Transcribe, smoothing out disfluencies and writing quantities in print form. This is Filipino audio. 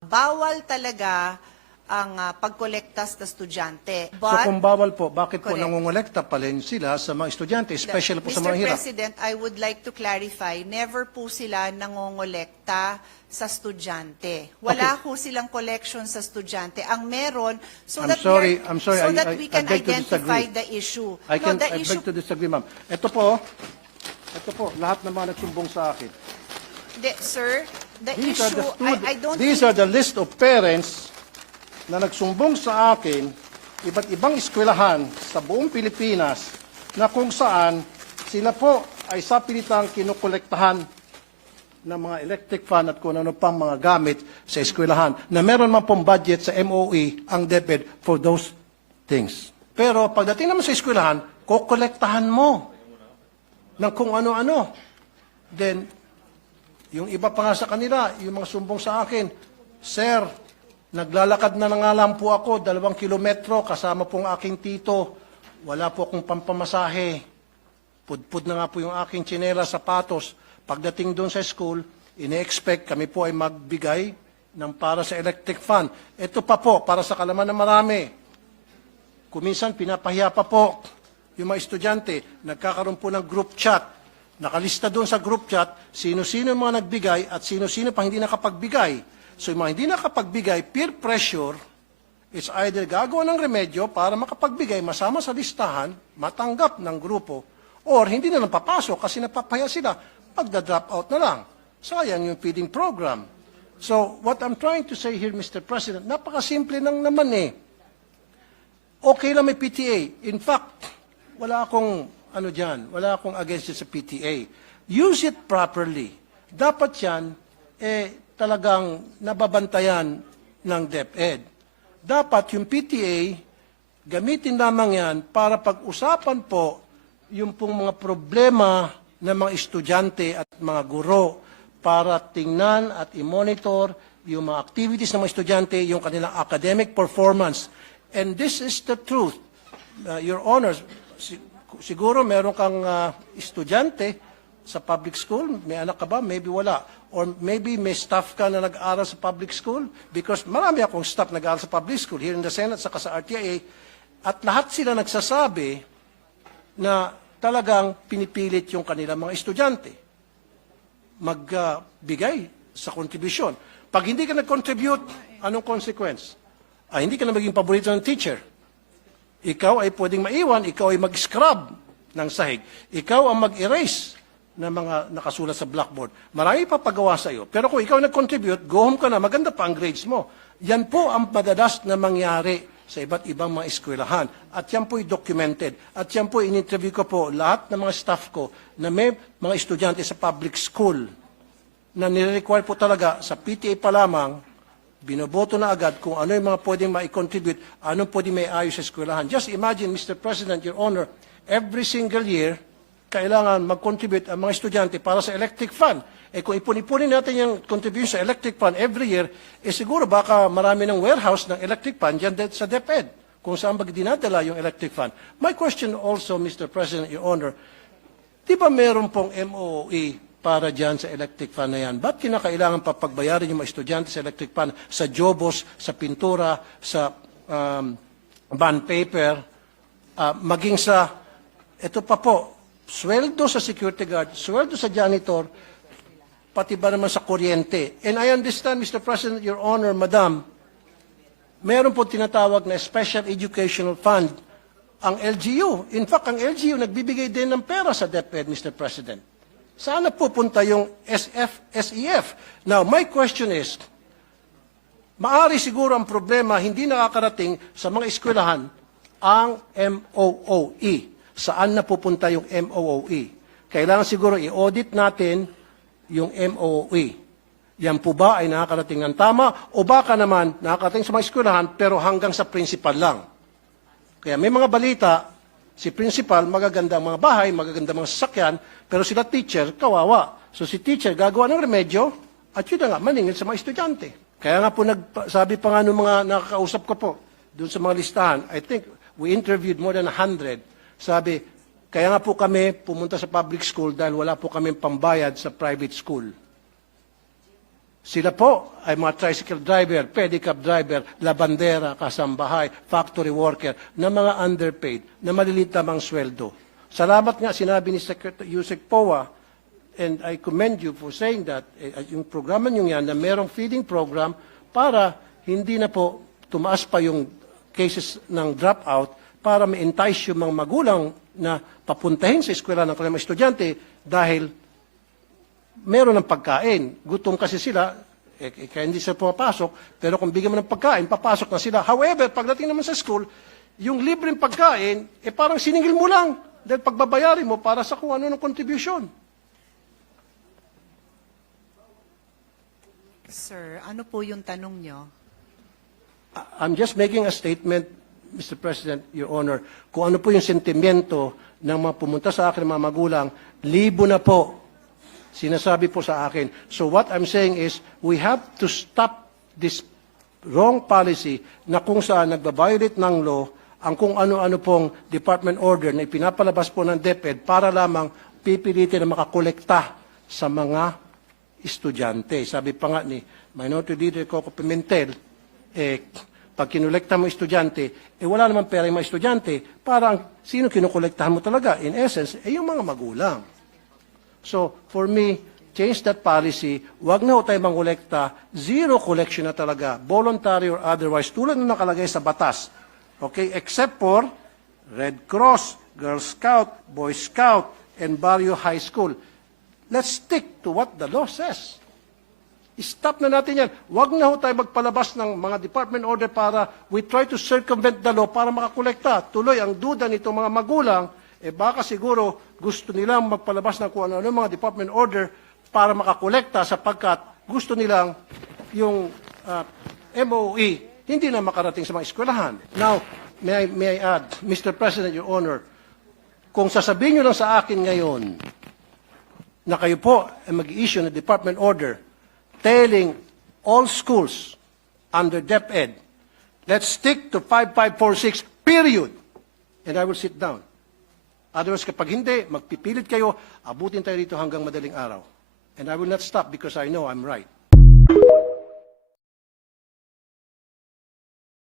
Bawal talaga ang pagkolekta sa estudyante. So kung bawal po, bakit po Correct. nangongolekta pa rin sila sa mga estudyante, especially po sa mga Mr. hirap? President, I would like to clarify, never po sila nangongolekta sa estudyante. Wala po silang collection sa estudyante. Ang meron, so I'm that sorry, we I can beg to identify disagree. the issue. I No, the beg issue, to disagree, ma'am. Ito po, lahat ng mga nagsumbong sa akin. sir, the These are issue, the I don't These think- are the list of parents na nagsumbong sa akin, iba't ibang eskwelahan sa buong Pilipinas na kung saan sila po ay sa pilitang kinukolektahan ng mga electric fan at kung ano pang mga gamit sa eskwelahan na meron man pong budget sa MOE ang DepEd for those things. Pero pagdating naman sa eskwelahan, kukolektahan mo ng kung ano-ano. Then, yung iba pa nga sa kanila, yung mga sumbong sa akin, Sir, naglalakad na nga lang po ako, 2 kilometro, kasama pong aking tito. Wala po akong pampamasahe. Pudpud na nga po yung aking tsinela, sapatos. Pagdating doon sa school, ine-expect kami po ay magbigay ng para sa electric fan. Ito pa po, para sa kalaman ng marami. Kuminsan, pinapahiya pa po yung mga estudyante. Nagkakaroon po ng group chat. Nakalista doon sa group chat, sino-sino yung mga nagbigay at sino-sino pa hindi nakapagbigay. So yung mga hindi nakapagbigay, peer pressure, it's either gagawa ng remedyo para makapagbigay, masama sa listahan, matanggap ng grupo, or hindi na lang papasok kasi napapaya sila, magda-drop out na lang. Sayang yung feeding program. So what I'm trying to say here, Mr. President, napakasimple lang naman eh. Okay lang may PTA. In fact, wala akong wala akong against it sa PTA. Use it properly. Dapat yan, talagang nababantayan ng DepEd. Dapat yung PTA, gamitin lamang yan para pag-usapan po yung pong mga problema ng mga estudyante at mga guro para tingnan at i-monitor yung mga activities ng mga estudyante, yung kanilang academic performance. And this is the truth. Your Honors, siguro meron kang estudyante sa public school, may anak ka ba? Maybe wala. Or maybe may staff ka na nag-aaral sa public school because marami akong staff nag-aaral sa public school here in the Senate saka sa RTIA at lahat sila nagsasabi na talagang pinipilit yung kanilang mga estudyante magbigay sa kontribusyon. Pag hindi ka nag-contribute, anong consequence? Hindi ka na maging paborito ng teacher. Ikaw ay pwedeng maiwan, ikaw ay mag-scrub ng sahig. Ikaw ang mag-erase na mga nakasulat sa blackboard. Marami pa pagawa sa iyo. Pero kung ikaw nag-contribute, go home ka na, maganda pa ang grades mo. Yan po ang madalas na mangyari sa iba't ibang mga eskwelahan. At yan po documented. At yan po in-interview ko po lahat ng mga staff ko na may mga estudyante sa public school na nire-require po talaga sa PTA pa lamang, binoboto na agad kung ano yung mga pwedeng ma-contribute, anong pwedeng may ayos sa eskwelahan. Just imagine, Mr. President, Your Honor, every single year, kailangan mag-contribute ang mga estudyante para sa electric fund. Kung ipon-ipunin natin yung contribution sa electric fund every year, siguro baka marami ng warehouse ng electric fund dyan sa DepEd, kung saan dinadala yung electric fund. My question also, Mr. President, Your Honor, di ba meron pong MOE para dyan sa electric fund na yan? Ba't kinakailangan pa pagbayarin yung mga estudyante sa electric fund, sa jobos, sa pintura, sa bond paper, maging sa, ito pa po, sweldo sa security guard, sweldo sa janitor, pati ba naman sa kuryente. And I understand, Mr. President, Your Honor, Madam, meron po tinatawag na Special Educational Fund, ang LGU. In fact, ang LGU nagbibigay din ng pera sa DepEd, Mr. President. Saan pupunta yung SEF? Now, my question is, maari siguro ang problema hindi nakakarating sa mga eskwelahan ang MOOE. Saan napupunta yung MOOE? Kailangan siguro i-audit natin yung MOOE. Yan po ba ay nakakarating ng tama o baka naman nakakarating sa mga eskwelahan pero hanggang sa principal lang? Kaya may mga balita, si principal, magaganda ang mga bahay, magaganda ang mga sasakyan, pero sila teacher, kawawa. So si teacher gagawa ng remedyo at yun na nga, maningil sa mga estudyante. Kaya nga po, sabi pa nga ng mga nakakausap ko po, doon sa mga listahan, I think we interviewed more than 100. Sabi, kaya nga po kami pumunta sa public school dahil wala po kami pambayad sa private school. Sila po ay mga tricycle driver, pedicab driver, labandera, kasambahay, factory worker, na mga underpaid, na maliliit lamang sweldo. Salamat nga, sinabi ni Secretary Yusek Poa, and I commend you for saying that, yung programa nyo yan, na merong feeding program para hindi na po tumaas pa yung cases ng dropout para ma-entice yung mga magulang na papuntahin sa eskwela ng kanilang mga estudyante dahil meron ng pagkain. Gutom kasi sila, kaya hindi sila pumapasok, pero kung bigyan mo ng pagkain, papasok na sila. However, pagdating naman sa school, yung libreng pagkain, parang siningil mo lang dahil pagbabayarin mo para sa kung ano ng contribution. Sir, ano po yung tanong nyo? I'm just making a statement, Mr. President, Your Honor, kung ano po yung sentimiento ng mga pumunta sa akin, mga magulang, libo na po, sinasabi po sa akin. So what I'm saying is, we have to stop this wrong policy na kung saan nagbabiolate ng law ang kung ano-ano pong department order na ipinapalabas po ng DepEd para lamang pipilitin na makakolekta sa mga estudyante. Sabi pa nga ni Minority Leader Coco Pimentel, pag kinolekta mo estudyante, wala naman pera yung mga estudyante, parang sino kinukolektahan mo talaga? In essence, yung mga magulang. So, for me, change that policy, wag na ho tayo mangolekta, zero collection na talaga, voluntary or otherwise, tulad na nakalagay sa batas. Okay, except for Red Cross, Girl Scout, Boy Scout, and Barrio High School. Let's stick to what the law says. Stop na natin yan. Huwag na ho tayo magpalabas ng mga department order para we try to circumvent the law para makakolekta. Tuloy, ang duda nito mga magulang, baka siguro gusto nilang magpalabas ng kung ano mga department order para makakolekta sapagkat gusto nilang yung MOE hindi na makarating sa mga eskwelahan. Now, may I add, Mr. President, Your Honor, kung sasabihin nyo lang sa akin ngayon na kayo po ay mag-issue ng department order telling all schools under DepEd, let's stick to 5546, period. And I will sit down. Otherwise, kapag hindi, magpipilit kayo, abutin tayo dito hanggang madaling araw. And I will not stop because I know I'm right.